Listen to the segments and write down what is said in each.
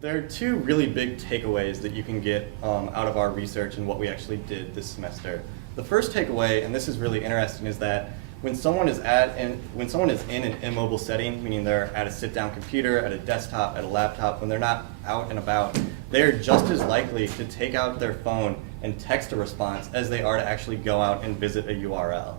There are two really big takeaways that you can get out of our research and what we actually did this semester. The first takeaway, and this is really interesting, is that when someone is in an immobile setting, meaning they're at a sit-down computer, at a desktop, at a laptop, when they're not out and about, they're just as likely to take out their phone and text a response as they are to actually go out and visit a URL.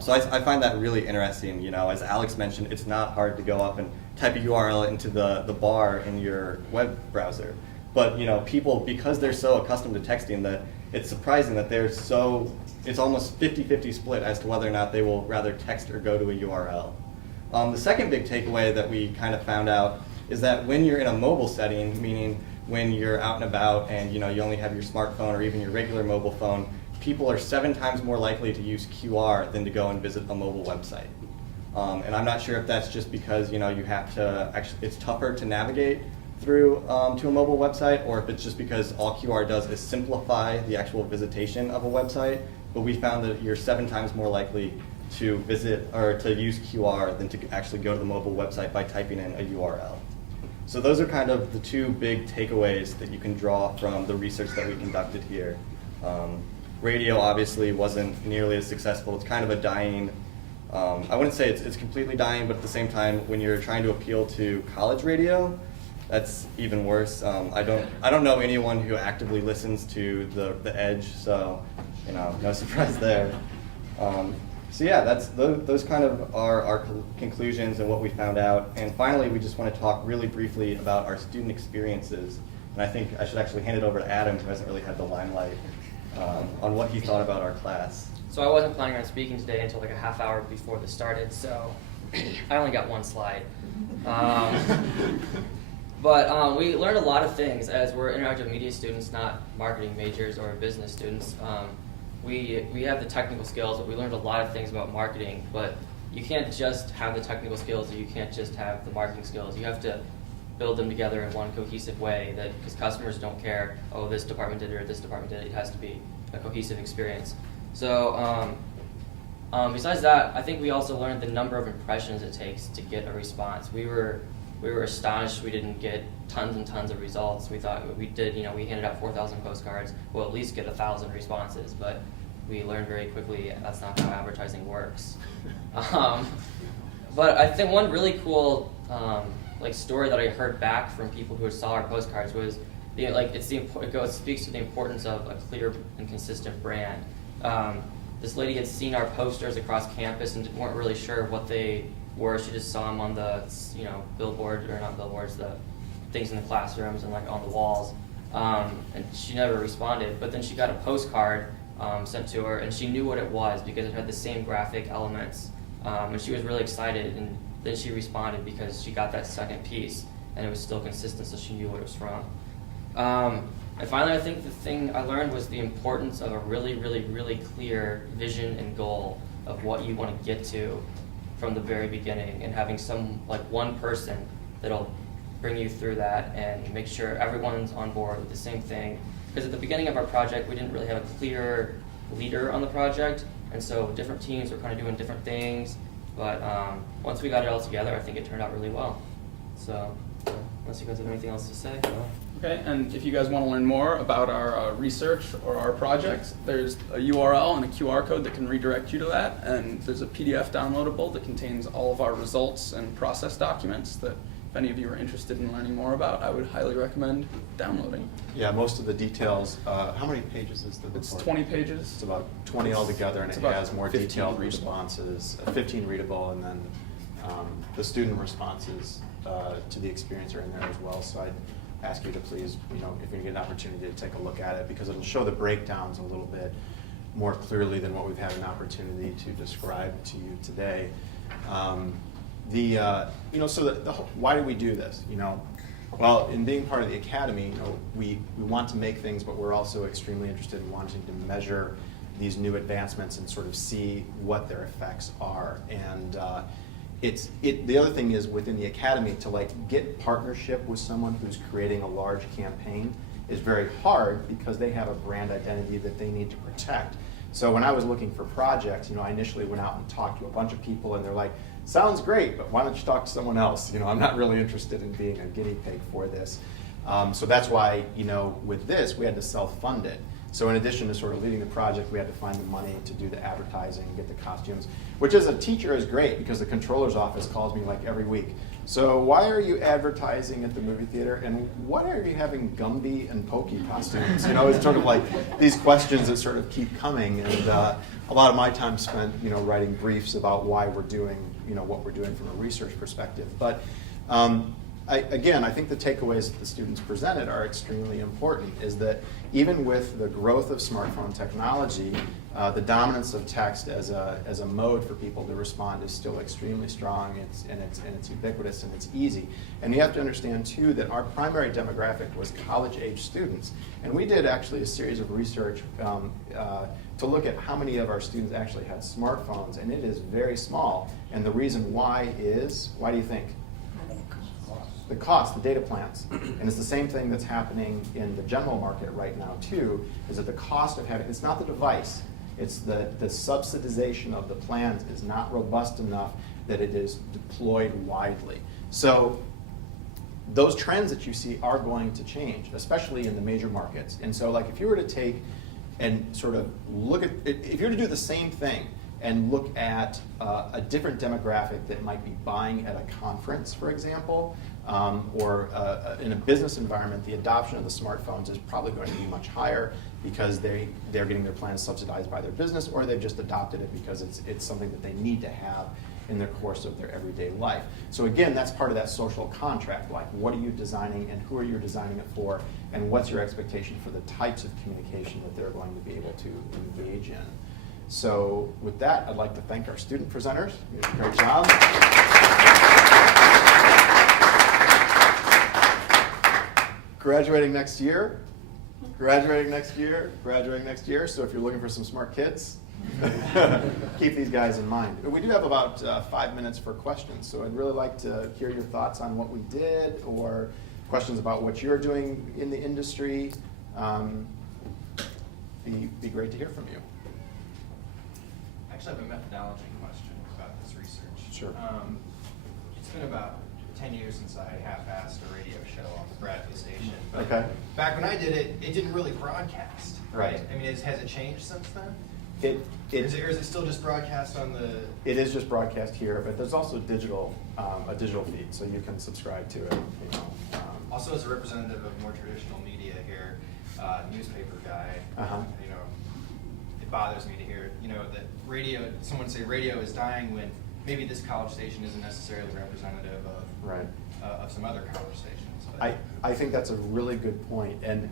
So I find that really interesting. You know, as Alex mentioned, it's not hard to go up and type a URL into the bar in your web browser. But you know, people, because they're so accustomed to texting, that it's surprising that it's almost 50-50 split as to whether or not they will rather text or go to a URL. The second big takeaway that we kind of found out is that when you're in a mobile setting, meaning when you're out and about and you only have your smartphone or even your regular mobile phone, people are 7 times more likely to use QR than to go and visit a mobile website. And I'm not sure if that's just because you have to it's tougher to navigate through to a mobile website, or if it's just because all QR does is simplify the actual visitation of a website. But we found that you're 7 times more likely to visit or to use QR than to actually go to the mobile website by typing in a URL. So those are kind of the two big takeaways that you can draw from the research that we conducted here. Radio obviously wasn't nearly as successful. It's kind of a dying, I wouldn't say it's completely dying, but at the same time, when you're trying to appeal to college radio, that's even worse. I don't know anyone who actively listens to the Edge, so no surprise there. So yeah, those kind of are our conclusions and what we found out. And finally, we just want to talk really briefly about our student experiences. And I think I should actually hand it over to Adam, who hasn't really had the limelight, on what he thought about our class. So I wasn't planning on speaking today until like a half hour before this started, so I only got one slide. But we learned a lot of things as we're interactive media students, not marketing majors or business students. We have the technical skills, but we learned a lot of things about marketing. But you can't just have the technical skills, or you can't just have the marketing skills. You have to build them together in one cohesive way, because customers don't care, oh, this department did it or this department did it. It has to be a cohesive experience. So besides that, I think we also learned the number of impressions it takes to get a response. We were astonished we didn't get tons and tons of results. We thought we did, we handed out 4,000 postcards, we'll at least get 1,000 responses, but we learned very quickly that's not how advertising works. But I think one really cool story that I heard back from people who saw our postcards was it speaks to the importance of a clear and consistent brand. This lady had seen our posters across campus and weren't really sure what they were. She just saw them on the billboard, or not billboards, the things in the classrooms and on the walls, and she never responded. But then she got a postcard sent to her, and she knew what it was because it had the same graphic elements, and she was really excited. And then she responded because she got that second piece, and it was still consistent, so she knew what it was from. And finally, I think the thing I learned was the importance of a really, really, really clear vision and goal of what you want to get to from the very beginning, and having one person that'll bring you through that and make sure everyone's on board with the same thing. Because at the beginning of our project, we didn't really have a clear leader on the project, and so different teams were kind of doing different things. But once we got it all together, I think it turned out really well. So, unless you guys have anything else to say. Okay, and if you guys want to learn more about our research or our projects, there's a URL and a QR code that can redirect you to that, and there's a PDF downloadable that contains all of our results and process documents that if any of you are interested in learning more about, I would highly recommend downloading. Yeah, most of the details, how many pages is the report? It's 20 pages. It's about 20 altogether, and it has more detailed responses, 15 readable, and then the student responses to the experience are in there as well. So I'd ask you to please, if you get an opportunity to take a look at it, because it'll show the breakdowns a little bit more clearly than what we've had an opportunity to describe to you today. Why do we do this? Well, in being part of the academy, we want to make things, but we're also extremely interested in wanting to measure these new advancements and sort of see what their effects are. And the other thing is, within the academy, to get partnership with someone who's creating a large campaign is very hard because they have a brand identity that they need to protect. So when I was looking for projects, I initially went out and talked to a bunch of people, and they're like, sounds great, but why don't you talk to someone else? I'm not really interested in being a guinea pig for this. So that's why, with this, we had to self-fund it. So in addition to sort of leading the project, we had to find the money to do the advertising, get the costumes, which as a teacher is great because the controller's office calls me like every week. So why are you advertising at the movie theater, and why are you having Gumby and Pokey costumes? It's sort of like these questions that sort of keep coming, and a lot of my time spent, writing briefs about why we're doing, what we're doing from a research perspective. But I think the takeaways that the students presented are extremely important, is that even with the growth of smartphone technology, the dominance of text as a mode for people to respond is still extremely strong, and it's ubiquitous and it's easy. And you have to understand too that our primary demographic was college-age students. And we did actually a series of research to look at how many of our students actually had smartphones, and it is very small. And the reason why is, why do you think? The cost, the data plans. And it's the same thing that's happening in the general market right now too, is that the cost of having, it's not the device, it's the subsidization of the plans is not robust enough that it is deployed widely. So those trends that you see are going to change, especially in the major markets. And so like if you were to take and sort of look at, if you were to do the same thing and look at a different demographic that might be buying at a conference, for example, or in a business environment, the adoption of the smartphones is probably going to be much higher because they're getting their plans subsidized by their business, or they've just adopted it because it's something that they need to have in the course of their everyday life. So again, that's part of that social contract, like what are you designing and who are you designing it for, and what's your expectation for the types of communication that they're going to be able to engage in. So with that, I'd like to thank our student presenters. You did a great job. Graduating next year, graduating next year, graduating next year. So if you're looking for some smart kids, keep these guys in mind. We do have about 5 minutes for questions. So I'd really like to hear your thoughts on what we did, or questions about what you're doing in the industry. Be great to hear from you. I actually have a methodology question about this research. Sure. It's been about 10 years since I half-assed a radio show on the Bradley station. But Okay. back when I did it, it didn't really broadcast. Right. I mean, has it changed since then? Or is it still just broadcast on the? It is just broadcast here, but there's also a digital feed, so you can subscribe to it. Also, as a representative of more traditional media here, newspaper guy, it bothers me to hear, that radio. Someone say radio is dying when maybe this college station isn't necessarily representative of Right. Of some other college stations. But I think that's a really good point, and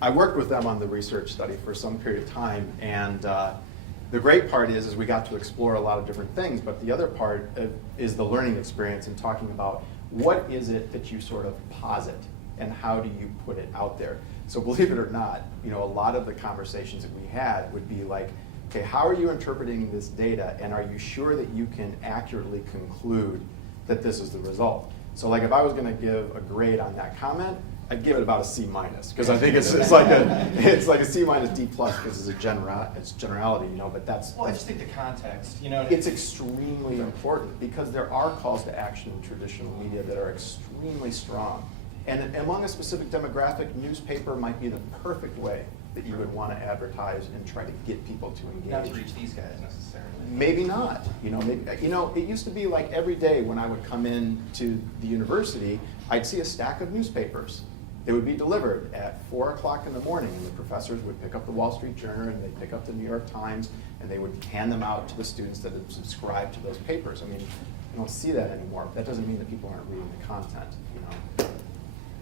I worked with them on the research study for some period of time, and the great part is we got to explore a lot of different things, but the other part is the learning experience and talking about what is it that you sort of posit and how do you put it out there. So believe it or not, a lot of the conversations that we had would be like, okay, how are you interpreting this data, and are you sure that you can accurately conclude that this is the result? So like if I was going to give a grade on that comment, I'd give it about a C-, because I think it's like a C-, D+ because it's generality, but that's. Well, I just think the context, It's extremely important because there are calls to action in traditional media that are extremely strong, and among a specific demographic, newspaper might be the perfect way that you would want to advertise and try to get people to engage. Not to reach these guys necessarily. Maybe not. It used to be like every day when I would come in to the university, I'd see a stack of newspapers. They would be delivered at 4 o'clock in the morning, and the professors would pick up the Wall Street Journal and they'd pick up the New York Times, and they would hand them out to the students that had subscribed to those papers. I mean, you don't see that anymore. That doesn't mean that people aren't reading the content.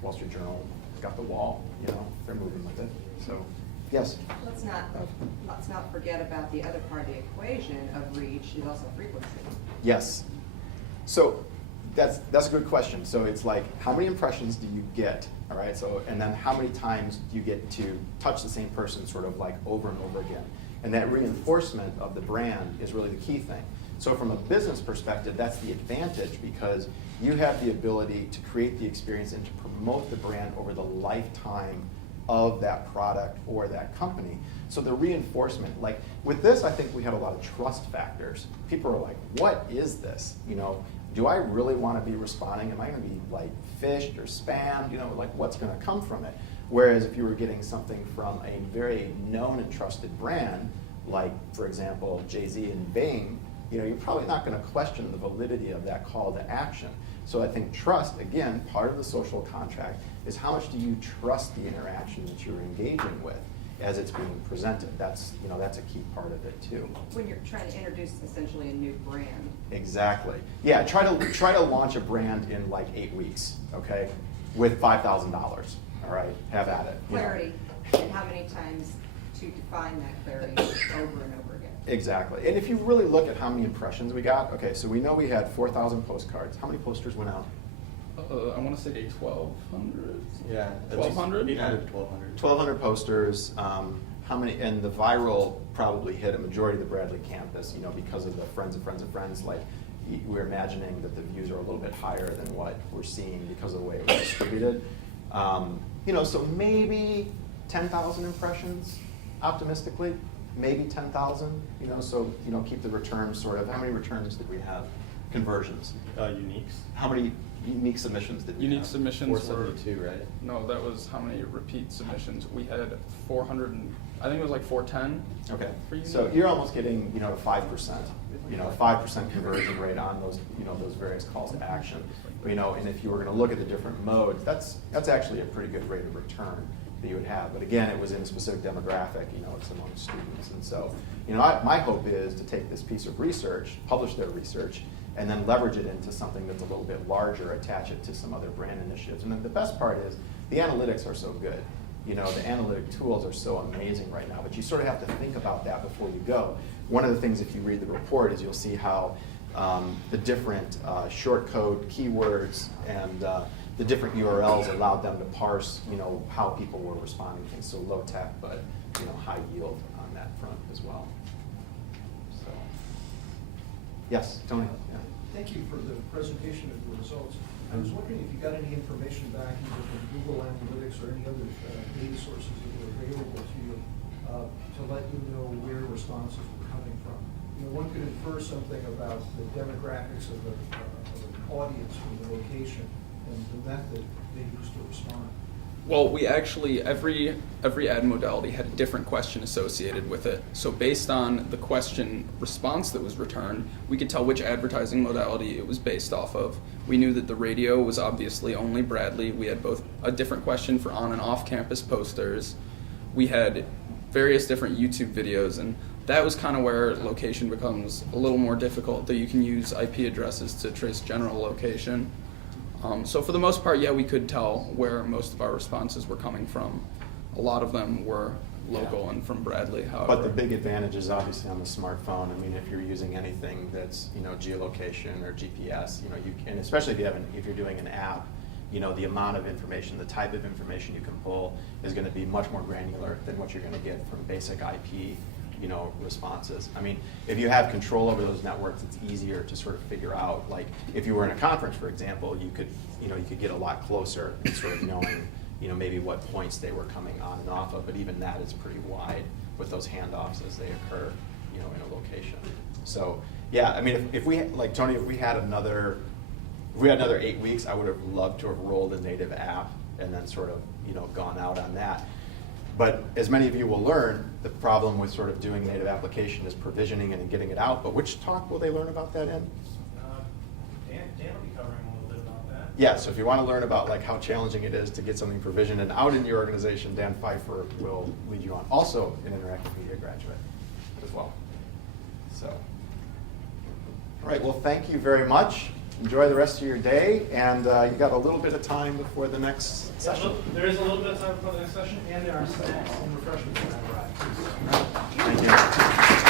Wall Street Journal got the wall. They're moving with it. So, yes. Let's not forget about the other part of the equation of reach is also frequency. Yes. So that's a good question. So it's like, how many impressions do you get? All right. So, and then how many times do you get to touch the same person sort of like over and over again? And that reinforcement of the brand is really the key thing. So from a business perspective, that's the advantage because you have the ability to create the experience and to promote the brand over the lifetime of that product or that company. So the reinforcement, like with this, I think we have a lot of trust factors. People are like, what is this? do I really want to be responding? Am I going to be like phished or spammed? You know, like what's going to come from it? Whereas if you were getting something from a very known and trusted brand, like for example, Jay-Z and Bing, you know, you're probably not going to question the validity of that call to action. So I think trust, again, part of the social contract is how much do you trust the interaction that you're engaging with as it's being presented. That's, you know, that's a key part of it too. When you're trying to introduce essentially a new brand. Exactly. Yeah, try to launch a brand in like 8 weeks, okay, with $5,000. All right, have at it. You know. Clarity, and how many times to define that clarity over and over again. Exactly. And if you really look at how many impressions we got, okay, so we know we had 4,000 postcards. How many posters went out? I want to say 1,200. Yeah. 1,200? 800 to 1,200. 1,200 posters. How many? And the viral probably hit a majority of the Bradley campus, you know, because of the friends of friends of friends. Like, we're imagining that the views are a little bit higher than what we're seeing because of the way it was distributed. You know, so maybe 10,000 impressions, optimistically. Maybe 10,000, you know, so, you know, keep the returns sort of. How many returns did we have? Conversions. Uniques. How many unique submissions did we Unique have? submissions were, 472, right? no, that was how many repeat submissions. We had 400, I think it was like 410. Okay, For unique. so you're almost getting, you know, 5%, you know, 5% conversion rate on those, you know, those various calls to action. You know, and if you were going to look at the different modes, that's actually a pretty good rate of return that you would have. But again, it was in a specific demographic, you know, it's among students. And so, you know, my hope is to take this piece of research, publish their research, and then leverage it into something that's a little bit larger, attach it to some other brand initiatives. And then the best part is the analytics are so good. You know, the analytic tools are so amazing right now, but you sort of have to think about that before you go. One of the things, if you read the report, is you'll see how the different short code keywords and the different URLs allowed them to parse, you know, how people were responding to things. So low tech, but, you know, high yield on that front as well. So, yes, Tony. Yeah. Thank you for the presentation of the results. I was wondering if you got any information back either from Google Analytics or any other data sources that were available to you to let you know where responses were coming from. You know, one could infer something about the demographics of the audience from the location and the method they used to respond. Well, we actually, every ad modality had a different question associated with it. So based on the question response that was returned, we could tell which advertising modality it was based off of. We knew that the radio was obviously only Bradley. We had both a different question for on and off campus posters. We had various different YouTube videos, and that was kind of where location becomes a little more difficult, though you can use IP addresses to trace general location. So for the most part, yeah, we could tell where most of our responses were coming from. A lot of them were local and from Bradley, however. But the big advantage is obviously on the smartphone. I mean, if you're using anything that's, you know, geolocation or GPS, you know, you can, especially if you're doing an app, you know, the amount of information, the type of information you can pull is going to be much more granular than what you're going to get from basic IP, you know, responses. I mean, if you have control over those networks, it's easier to sort of figure out, like, if you were in a conference, for example, you could get a lot closer in sort of knowing, you know, maybe what points they were coming on and off of, but even that is pretty wide with those handoffs as they occur, you know, in a location. So, yeah, I mean, if we, like Tony, if we had another 8 weeks, I would have loved to have rolled a native app and then sort of, you know, gone out on that. But as many of you will learn, the problem with sort of doing native application is provisioning it and getting it out. But which talk will they learn about that in? Dan will be covering a little bit about that. Yeah, so if you want to learn about like how challenging it is to get something provisioned and out in your organization, Dan Pfeiffer will lead you on. Also an interactive media graduate as well. So, all right, well, thank you very much. Enjoy the rest of your day, and you got a little bit of time before the next session. There is a little bit of time before the next session, and there are snacks and refreshments that arrive. Thank you.